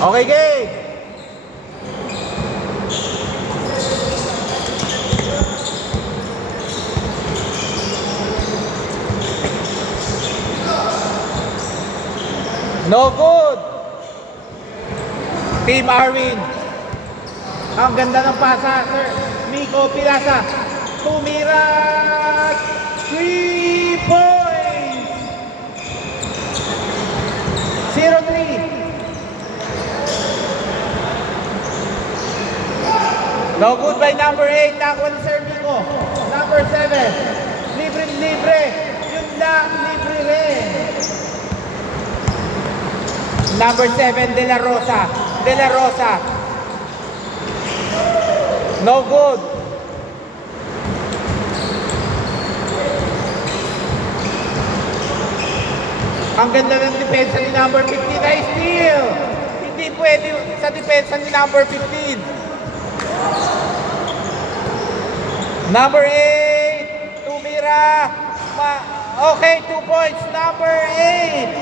Okay, game! No good! Team Arwin. Ang ganda ng pasa, sir. Miko Pilasa. Tumira 3 points! 0-3. No good by number 8. Nakuha ni Sir Miko. Number 7. Libre. Yun lang, libre rin. Number 7, De La Rosa. No good. Ang ganda ng depensa ni number 15 ay steal. Hindi pwede sa depensa ni number 15. Number 8, tumira. Okay, 2 points. Number 8.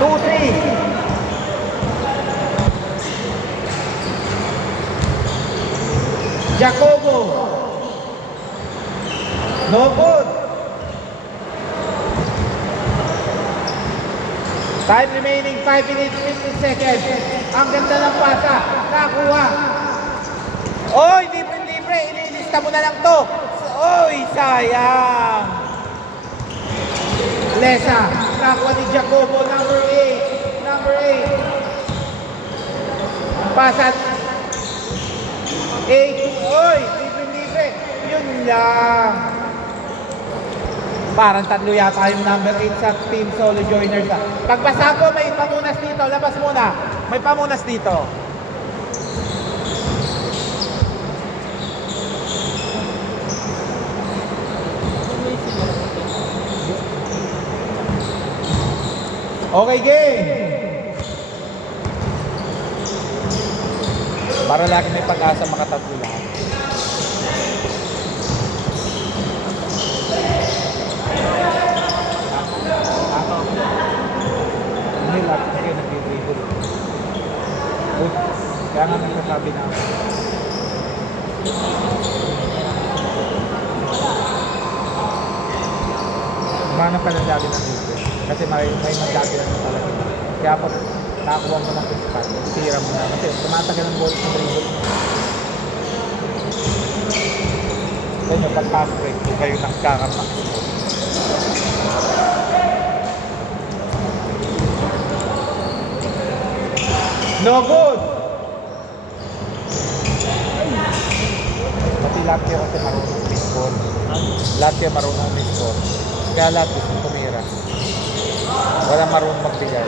2-3. Jacobo. No good. Time remaining 5 minutes 50 seconds. Ang ganda ng pasa. Nakuha. Oy, libre. Ililista mo na lang to. Oy, sayang. Lesa. Nakuha ni Jacobo. Number 8. Pasat. 8. Oy, libre. Yun lang. Parang tatlo yata yung number 8 sa Team Solo Joiners. Pagbasa ko, may pamunas dito. Labas muna. May pamunas dito. Okay, game! Para lagi may pag-asa makatatlo lahat. Hindi lahat kayo nag-dribble. Kaya nga nagsasabi na ako. Umana pala lagi ng dribble. Kasi may magdagi lang talaga. Kaya pag nakakuha mo ng physical, tira mo na. Kasi tumatagal ang ball sa dribble. Kaya yung pag-pass break, kung kayo nagkakamak. No good! Pati lahat kayo kasi marunong umiscore. Lahat kayo marunong umiscore. Kaya lahat gusto tumira. Wala marunong magbigay.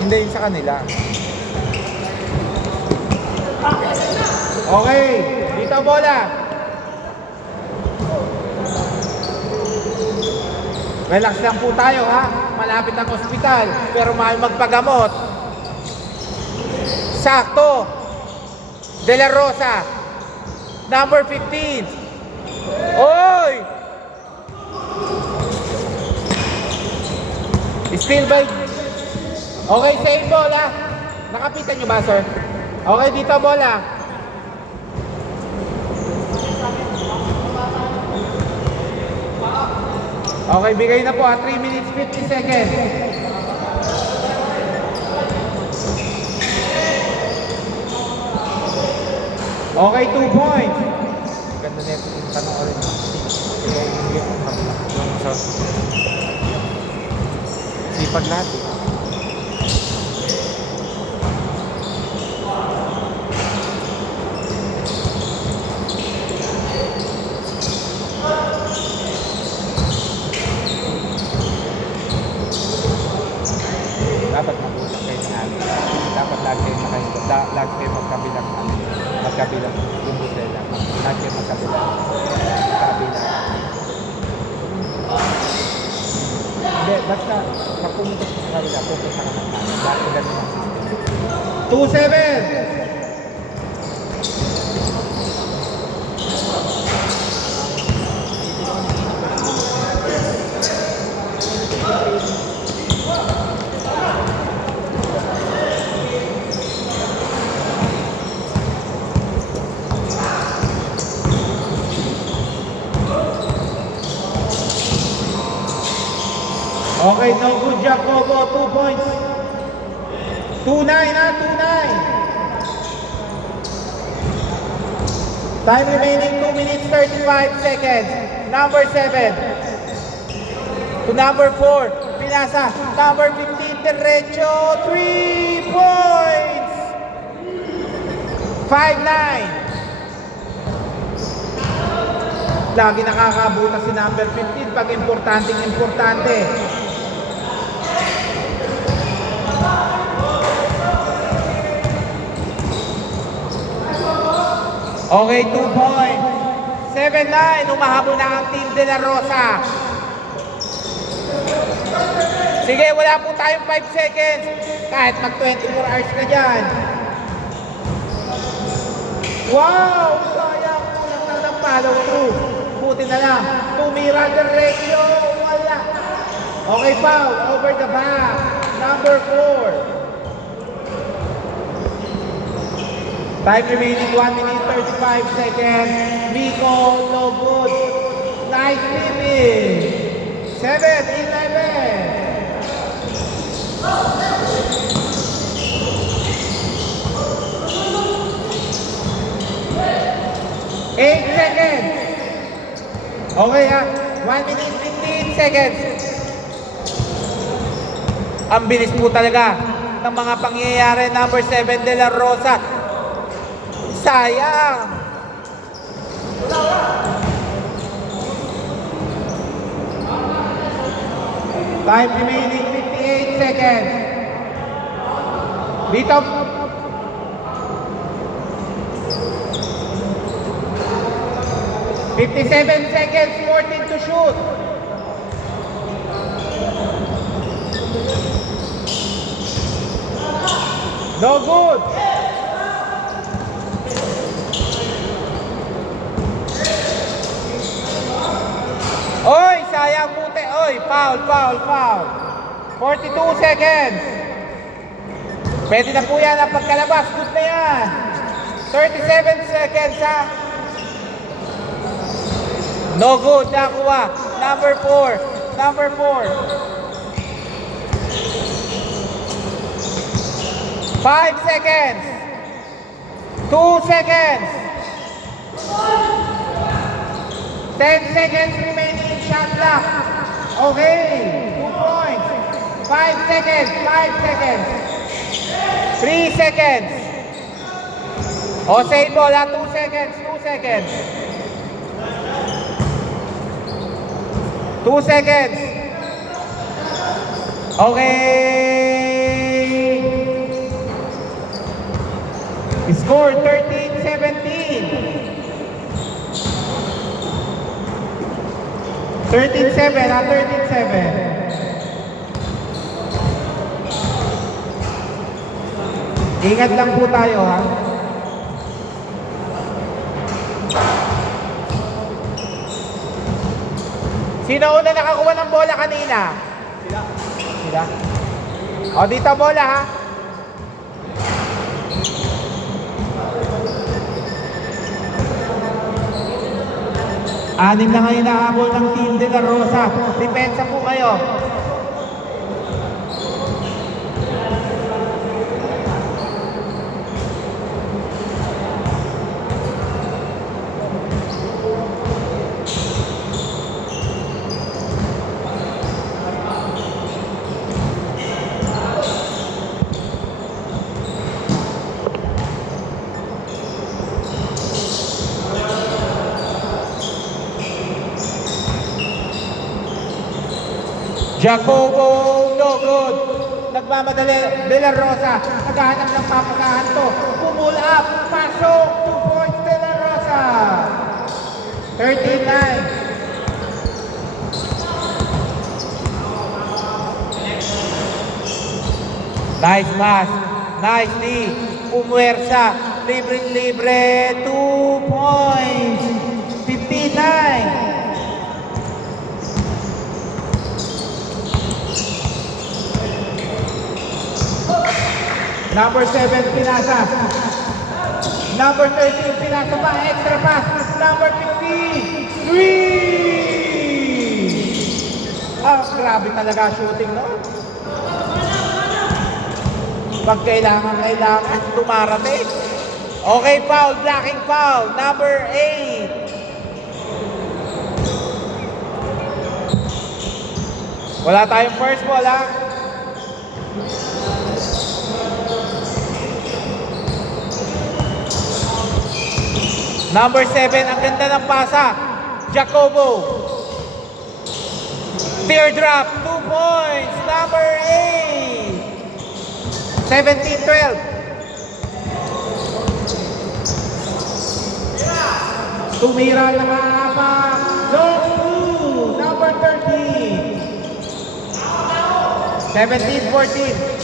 Hindi yun sa kanila. Okay, dito bola. Relax lang po tayo ha. Malapit ang ospital, pero mahal magpagamot. Sakto. De La Rosa. Number 15. Oy! Still by... Okay, same bola. Nakapitan nyo ba, sir? Okay, dito bola. Okay, bigay na po 3 minutes 50 seconds. Okay, 2 points. Ganda na yung tanong ulit. Sipag lahat. Dapat magulang kayo ng amin. Dapat lagi kayo magkabilang yung busela. Lagi kayo magkabilang. Hindi, basta pag pumunta sa kanila, pupunta ka ng amin. Dahil ganun ang system. 2-7! Okay, no good Jacobo, 2 points. 2-9 ha, 2-9. Time remaining 2 minutes 35 seconds. Number 7 to number 4. Pinasa. Number 15, Derecho. 3 points. 5-9. Lagi nakakabuta si number 15 pag importante. Okay, 2 points. 7-9. Umahabol na ang Team De La Rosa. Sige, wala po tayong 5 seconds. Kahit mag 24 hours ka dyan. Wow! Sayang. Kulang na ng follow through. Buti na lang. Tumira Derecho. Wala. Okay, foul. Over the back. Number 4. Time remaining 1 minute 35 seconds. Miko, no good. Nice finish. 7-11. 8 seconds. Okay ha. 1 minute 15 seconds. Ang bilis po talaga ng mga pangyayari. Number 7 De La Rosa. Sayang. Time remaining 58 seconds. Dito. 57 seconds, 14 to shoot. No good. Oy, sayang puti. Oy, foul. 42 seconds. Pwede na po yan ang pagkalabas. Good na yan. 37 seconds ha. No good, nakuha. Number 4. 5 seconds. 2 seconds. 10 seconds remaining in shot clock. Okay. 2 points. 5 seconds. 3 seconds. O, save ball ha. 2 seconds. 2 seconds. Okay. Score 13-17. 13-7 ha, 13-7. Ingat lang po tayo ha. Sino una nakakuha ng bola kanina? Sila? O, dito bola ha. Anim na ngayon nahabol ng Team De La Rosa. Depensa po kayo. Jacobo, no good. Nagmamadali, De La Rosa. Naghahanap ng papasahan to. Pull up, pasok, 2 points De La Rosa. 13-9. Nice pass, nicely. Pumuwersa, libre, 2 points. 59. Number 7, pinasa. Number 13, pinasa pa. Extra pass. Number 15, 3! grabe talaga shooting no? Pag kailangan dumarating. Okay, foul, blocking foul, number 8. Wala tayong first ball, ha? Number 7, ang ganda ng pasa. Jacobo. Teardrop, 2 points. Number 8. 17-12. Tumira lang ang apak. Long 2, number 13. 17-14.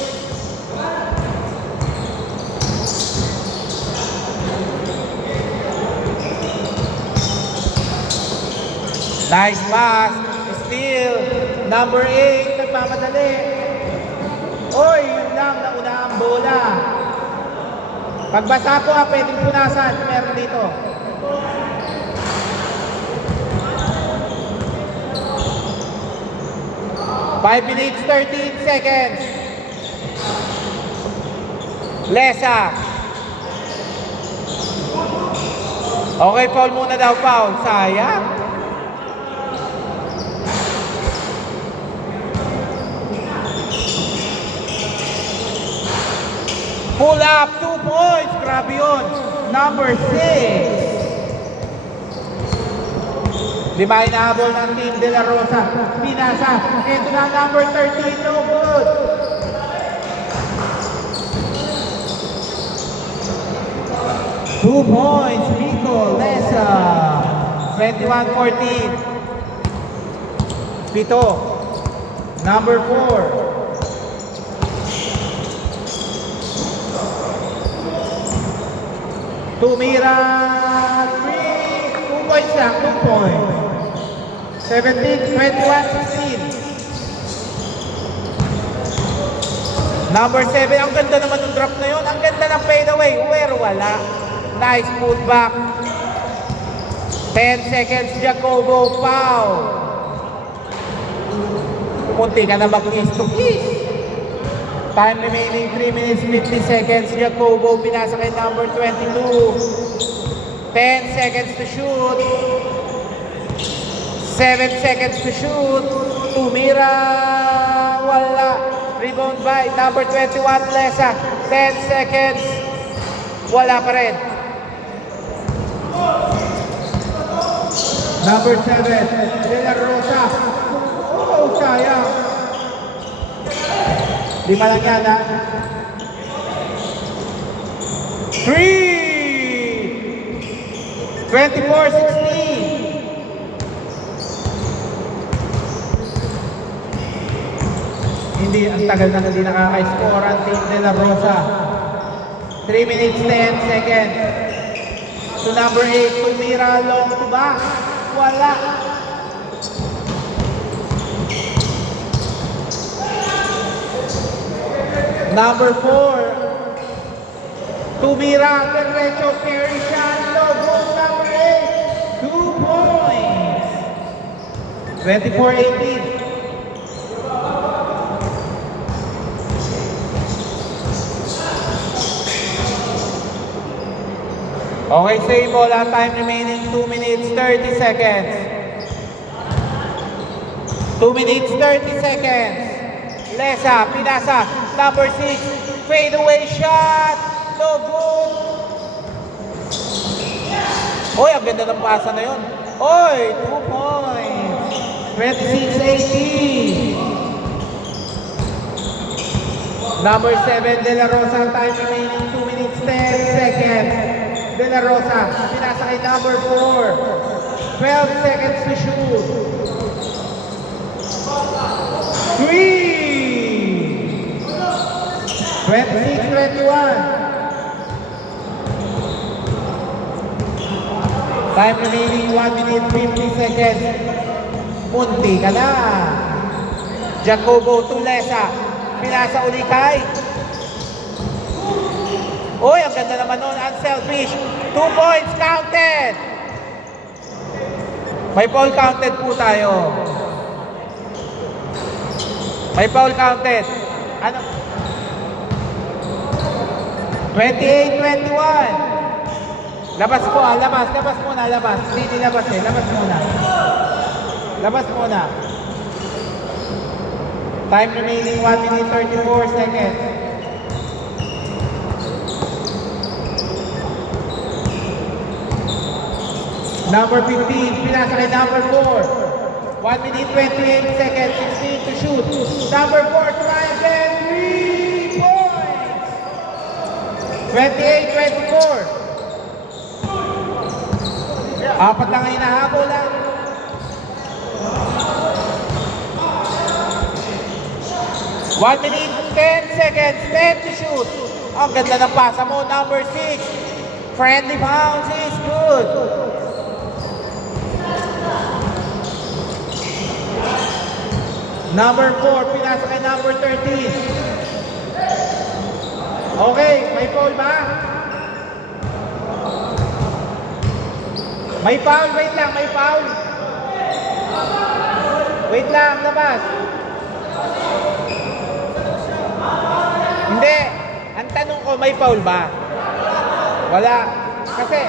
Nice pass. Steal. Number 8. Nagmamadali. Oy, yun lang. Nauna ang bola. Pagbasa ko pwedeng punasan. Meron dito. Five minutes, 13 seconds. Lesa. Okay, foul muna daw, foul. Sayang. Pull up, 2 points. Grabe yun. Number 6. Di ba inahabol ng Team De La Rosa? Pinasa. Ito na number 13. No good. Two points. Nico Lesa. 21-14. Pito. Number 4. Tumira. 3 points lang. 2 points. 17-21-16. Number 7, ang ganda naman ng drop na yun. Ang ganda ng fadeaway. Where wala. Nice putback. 10 seconds, Jacobo, foul. Munti ka na mag-kiss to kiss. Time remaining 3 minutes 50 seconds. Jacobo, pinasa kay number 22. 10 seconds to shoot. 7 seconds to shoot. Tumira. Wala. Rebound by number 21, Lesa. 10 seconds. Wala pa rin. Number 7, De La Rosa. Oh, sayang. 5 lang yan, ha? 3. 24-16. Hindi, ang tagal na hindi nakaka-score ang Team De La Rosa. 3 minutes 10 seconds. To number 8, Tumira long to back. Wala. Number 4, Tumira, Derecho, carry shot, no good, number 8, 2 points. 24-18. Okay, same ball. Time remaining 2 minutes 30 seconds. 2 minutes 30 seconds. Lesa, pinasa. Number 6, fade away shot. No good. Oy, ang ganda ng pasa na yun. Oy, 2 points. 26-18. Number 7, De La Rosa. Time remaining 2 minutes 10 seconds. De La Rosa, pinasa kay number 4. 12 seconds to shoot. 3. 26-21. Time remaining 1 minute 50 seconds. Munti ka na. Jacobo to Lesa. Pinasa uli kay. Uy, ang ganda naman nun. Unselfish. 2 points counted. May ball counted po tayo. May foul counted. Ano? 28-21. Labas po, labas. Labas muna, labas. Hindi nilabas eh. Labas muna. Labas muna. Time remaining 1 minute 34 seconds. Number 15, pinasa kay number 4. 1 minute 28 seconds, 16 to shoot. Number 4, try again, 3 points! 28-24. Apat lang ang hinahabol lang. One minute, 10 seconds, 10 to shoot. Ang ganda ng pasa mo, number 6. Friendly bounce is good. Number 4, pinasa kay number 13. Okay, may foul ba? May foul, wait lang, may foul. Wait lang, labas. Hindi, ang tanong ko, may foul ba? Wala. Kasi,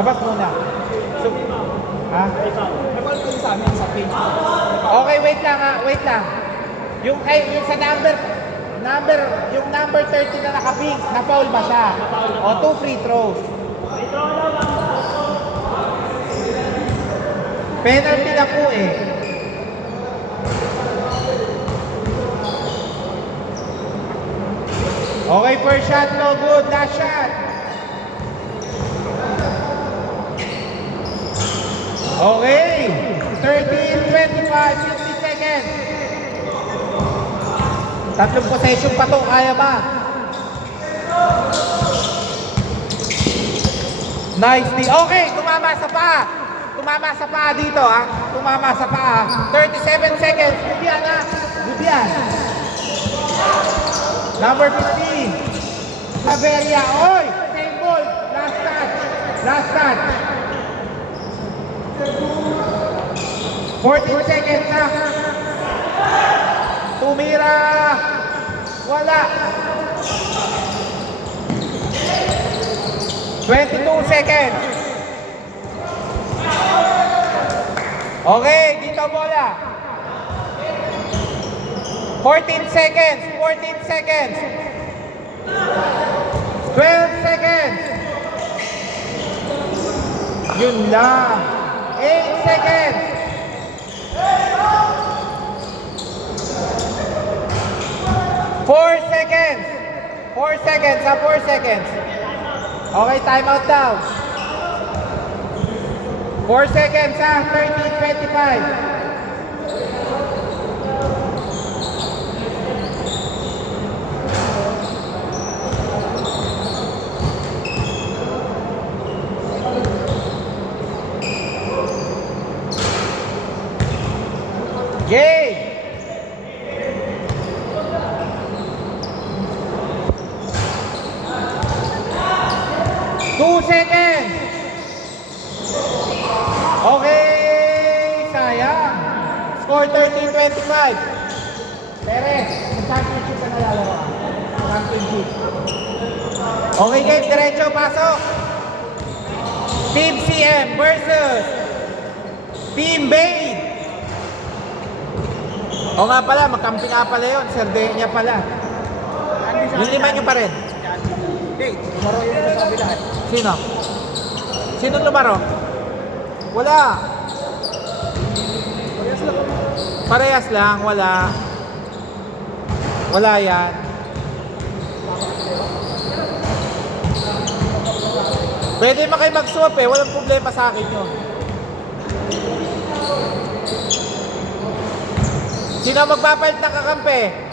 labas muna. So, ha? Okay, wait lang ha, wait lang. Yung sa yung number 30 na naka-pink, na-foul ba siya? O, 2 free throws. Penalty na po eh. Okay, first shot, no good. Last shot. Okay. 13, 25, 50 seconds. Tatlong possession pa to. Kaya ba? Nicely. Okay, tumama sa paa. Tumama sa paa dito, ha? Tumama sa paa. 37 seconds. Good yan, ha? Good yan. Number 15. Saveria. Oy! Same ball. Last touch. Last touch. 14 seconds, ha? Tumira. Wala. 22 seconds. Okay, dito bola. 14 seconds. 14 seconds. 12 seconds. Yun lang. 8 seconds. 4 seconds. 4 seconds, ha? 4 seconds. Okay, time out daw. 4 seconds, ha? 30, 25. Game! 2 seconds! Okay! Sayang! Score 13-25. Perez, championship ka nalalaro ka. Championship. Okay, game. Diretso, pasok. Team CM versus Team Bade. O nga pala, magkampi nga pala yun. Sardenya pala. Yung lima nyo pa rin. Hindi, lumaro yung sa kabila. Sino? Sino lumaro? Wala. Parehas lang. Parehas lang, wala. Wala yan. Pwede man kayo mag-swap eh. Walang problema sa akin yun. Sino magpapalit ng kakampi?